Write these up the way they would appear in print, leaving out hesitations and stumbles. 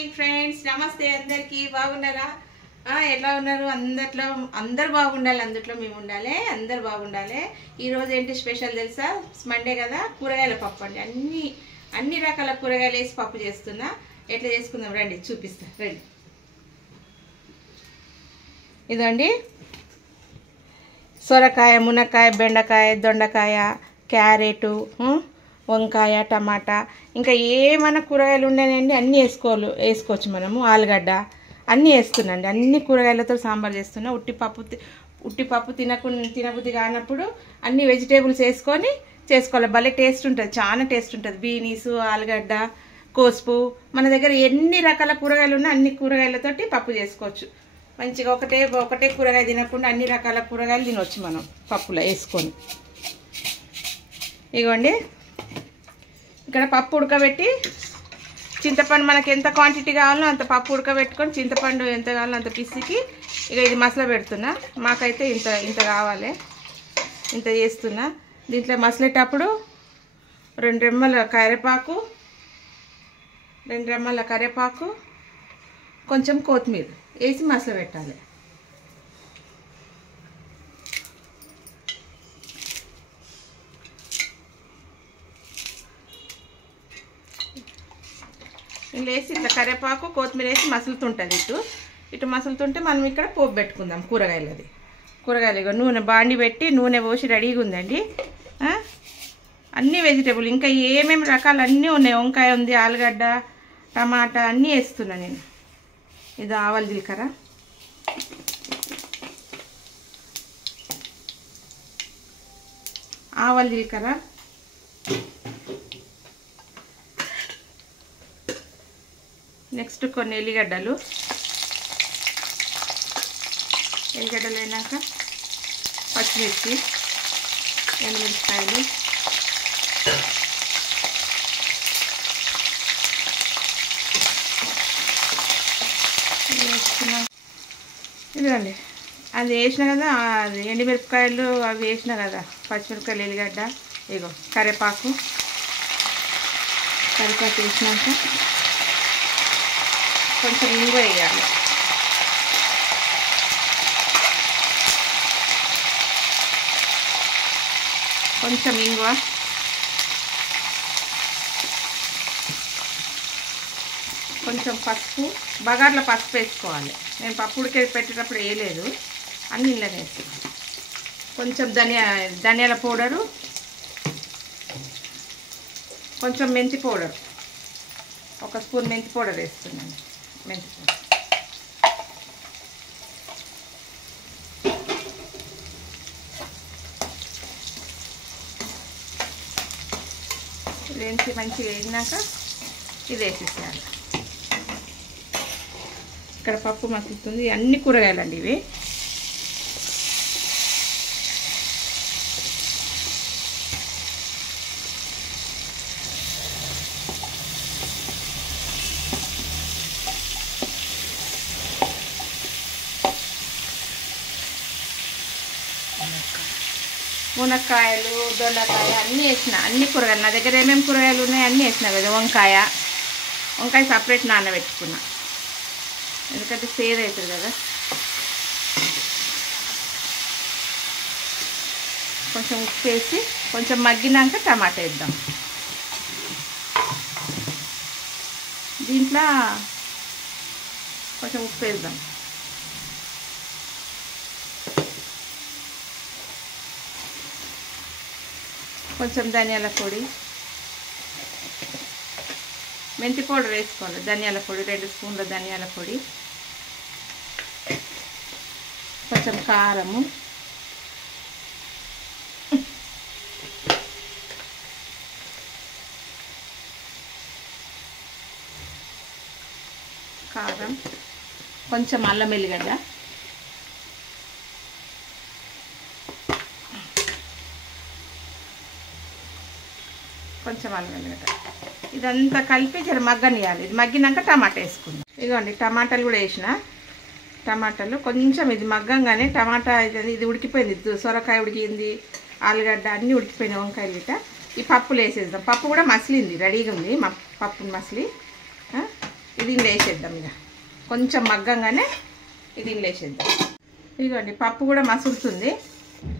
Hi friends, నమస్తే అందరికీ. బాగున్నారా? ఎలా ఉన్నారు? అందరు బాగుండాలి, అందుట్లో మేము ఉండాలి, అందరు బాగుండాలి. ఈరోజు ఏంటి స్పెషల్ తెలుసా? మండే కదా, కూరగాయల పప్పు అండి. అన్ని రకాల కూరగాయలు వేసి పప్పు చేస్తున్నా. ఎట్లా చేసుకుందాం రండి, చూపిస్తా రండి. ఇదండి సొరకాయ, మునక్కాయ, బెండకాయ, దొండకాయ, క్యారెటు, వంకాయ, టమాటా, ఇంకా ఏమైనా కూరగాయలు ఉన్నాయండి అన్నీ వేసుకోవచ్చు మనము. ఆలుగడ్డ అన్నీ వేస్తున్నాండి. అన్ని కూరగాయలతో సాంబార్ చేస్తున్నా. ఉట్టిపప్పు తినబుద్ధి కానప్పుడు అన్ని వెజిటేబుల్స్ వేసుకొని చేసుకోవాలి. భలే టేస్ట్ ఉంటుంది, చాలా టేస్ట్ ఉంటుంది. బీనీసు, ఆలుగడ్డ, కోసుపు, మన దగ్గర ఎన్ని రకాల కూరగాయలు ఉన్నా అన్ని కూరగాయలతోటి పప్పు చేసుకోవచ్చు. మంచిగా ఒకటే కూరగాయ తినకుండా అన్ని రకాల కూరగాయలు తినవచ్చు మనం పప్పులో వేసుకొని. ఇగోండి, ఇక్కడ పప్పు ఉడకబెట్టి చింతపండు మనకి ఎంత క్వాంటిటీ కావాలో అంత పప్పు ఉడకబెట్టుకొని చింతపండు ఎంత కావాలో అంత పిసికి ఇక ఇది మసాలా పెడుతున్నా. మాకైతే ఇంత కావాలి, ఇంత చేస్తున్నా. దీంట్లో మసలేటప్పుడు 2 రెమ్మల కరివేపాకు, కొంచెం కొత్తిమీర వేసి మసాలా పెట్టాలి. ఇలా వేసి ఇట్లా కరివేపాకు, కొత్తిమీర వేసి మసులుతుంటుంది. ఇటు మసులుతుంటే మనం ఇక్కడ పోపు పెట్టుకుందాం కూరగాయలు. ఇక నూనె బాండి పెట్టి నూనె పోసి రెడీగా ఉందండి. అన్ని వెజిటేబుల్ ఇంకా ఏమేమి రకాలు అన్నీ ఉన్నాయి. వంకాయ ఉంది, ఆలుగడ్డ, టమాటా అన్నీ వేస్తున్నా నేను. ఇది ఆవాల జీలకర్ర, నెక్స్ట్ కొన్ని ఎల్లిగడ్డలు అయినాక పచ్చిమిర్చి, ఎండుమిరపకాయలు, ఇదండి. అది వేసిన కదా, అది ఎండుమిరపకాయలు అవి వేసిన కదా, పచ్చిమిరపకాయలు, ఎల్లిగడ్డ, ఇగో కరివేపాకు వేసినాక కొంచెం ఇంగువ వేయాలి. కొంచెం ఇంగువ, కొంచెం పసుపు, బగార్లో పసుపు వేసుకోవాలి. నేను పప్పు పెట్టేటప్పుడు వేయలేదు, అన్ని ఇళ్ళనే వేసి. కొంచెం ధనియాల పౌడరు, కొంచెం మెంతి పౌడర్, 1 స్పూన్ మెంతి పౌడర్ వేస్తున్నాను. మెంతి పౌడర్ వేసి మంచిగా వేసినాక ఇది వేసేసేయాలి. ఇక్కడ పప్పు మసులుతుంది. అన్ని కూరగాయలు అండి ఇవి. మునక్కాయలు, దొండకాయ అన్నీ వేసిన. అన్ని కూరగాయలు నా దగ్గర ఏమేమి కూరగాయలు ఉన్నాయి అన్నీ వేసిన కదా. వంకాయ సపరేట్ నానబెట్టుకున్నా, ఎందుకంటే సేవ్ అవుతుంది కదా. కొంచెం ఉప్పు వేసి కొంచెం మగ్గినాక టమాటా వేద్దాం. దీంట్లో కొంచెం ఉప్పు వేద్దాం. కొంచెం ధనియాల పొడి, మెంతి పౌడర్ వేసుకోవాలి. ధనియాల పొడి 2 స్పూన్ల ధనియాల పొడి, కొంచెం కారము, కొంచెం అల్లం వెల్లిగడ్డ, ఇదంతా కలిపి జర మగ్గనియాలి. ఇది మగ్గినాక టమాటా వేసుకుందాం. ఇదిగోండి, టమాటాలు కూడా వేసిన. టమాటాలు కొంచెం ఇది మగ్గంగానే టమాటా ఇది ఉడికిపోయింది. సొరకాయ ఉడికింది, ఆలుగడ్డ అన్నీ ఉడికిపోయినాయి, వంకాయలు గిట్ట. ఈ పప్పులు వేసేద్దాం. పప్పు కూడా మసిలింది, రెడీగా ఉంది. పప్పుని మసిలి ఇది వేసేద్దాం. ఇక కొంచెం మగ్గంగానే ఇది వేసేద్దాం. ఇదిగోండి పప్పు కూడా మసులుతుంది.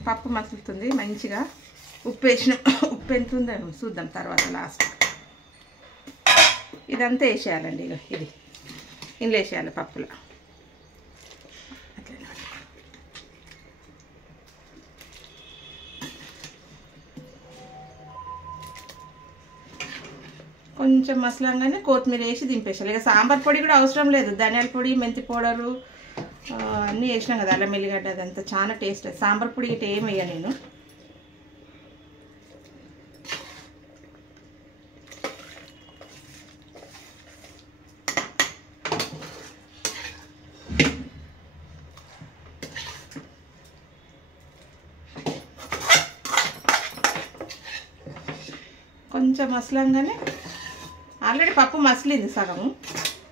పప్పు మసులుతుంది మంచిగా. ఉప్పు వేసిన, ఉప్పు ఎంత ఉందో చూద్దాం తర్వాత లాస్ట్. ఇదంతా వేసేయాలండి. ఇక ఇది ఇందులో వేసేయాలి పప్పులో. అట్లా కొంచెం మసలంగానే కొత్తిమీర వేసి దింపేసాలి. ఇక సాంబార్ పొడి కూడా అవసరం లేదు. ధనియాల పొడి, మెంతి పౌడరు అన్నీ వేసినాం కదా, అల్లం ఎల్లిగడ్డ, అదంతా చాలా టేస్ట్. సాంబార్ పొడి ఇటు ఏమి వేయ నేను. కొంచెం మసలంగానే ఆల్రెడీ పప్పు మసలింది సగము.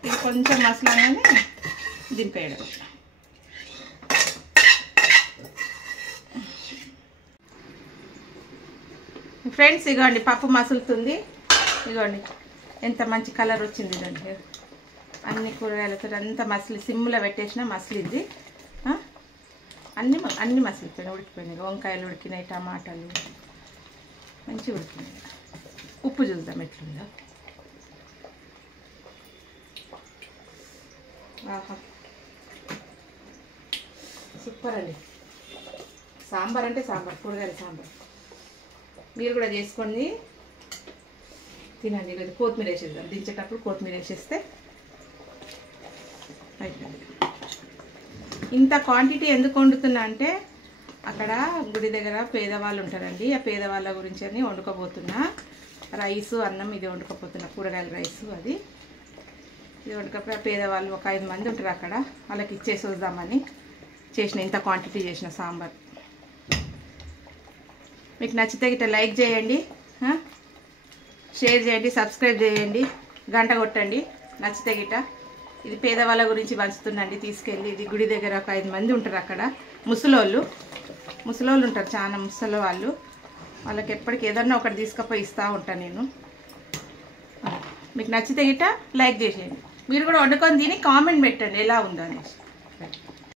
ఇది కొంచెం మసలంగానే దింపేయడం. ఫ్రెండ్స్ ఇగోండి పప్పు మసులుతుంది. ఇగోండి ఎంత మంచి కలర్ వచ్చింది. ఇదండి అన్ని కూరగాయలతో అంతా మసిలి సిమ్లో పెట్టేసిన మసిలింది. అన్నీ మసిలిపోయినాయి, ఉడికిపోయినాయి. వంకాయలు ఉడికినాయి, టమాటాలు మంచిగా ఉడికినాయి. ఉప్పు చూద్దాం ఎట్లుందో. ఆహా సూపర్ అండి. సాంబార్ అంటే సాంబార్, కూరగాయల సాంబార్. మీరు కూడా చేసుకోండి, తినండి. ఇది కొత్తిమీర వేసేద్దాం. దించేటప్పుడు కొత్తిమీర వేసేస్తే అయిపోయింది. ఇంత క్వాంటిటీ ఎందుకు వండుతున్నా అంటే అక్కడ గుడి దగ్గర పేదవాళ్ళు ఉంటారండి. ఆ పేదవాళ్ళ గురించి అని వండుకోబోతున్నా. రైసు, అన్నం ఇది వండుకోపోతున్నా. కూరగాయల రైసు అది ఇది వండుకపోతే ఆ పేదవాళ్ళు ఒక 5 మంది ఉంటారు అక్కడ, వాళ్ళకి ఇచ్చేసి వద్దామని చేసిన. ఇంత క్వాంటిటీ చేసిన సాంబార్. మీకు నచ్చితే గిట్ట లైక్ చేయండి, షేర్ చేయండి, సబ్స్క్రైబ్ చేయండి, గంట కొట్టండి నచ్చితే గిట్ట. ఇది పేదవాళ్ళ గురించి పంచుతుండండి తీసుకెళ్ళి. ఇది గుడి దగ్గర ఒక 5 మంది ఉంటారు అక్కడ, ముసలోళ్ళు ఉంటారు, చాలా ముసలి వాళ్ళు. వాళ్ళకి ఎప్పటికి ఏదన్నా ఒకటి తీసుకుపోయి ఇస్తూ ఉంటాను నేను. మీకు నచ్చితే గిట్ట లైక్ చేసేయండి. మీరు కూడా వండుకొని తిని కామెంట్ పెట్టండి ఎలా ఉందో అనేసి.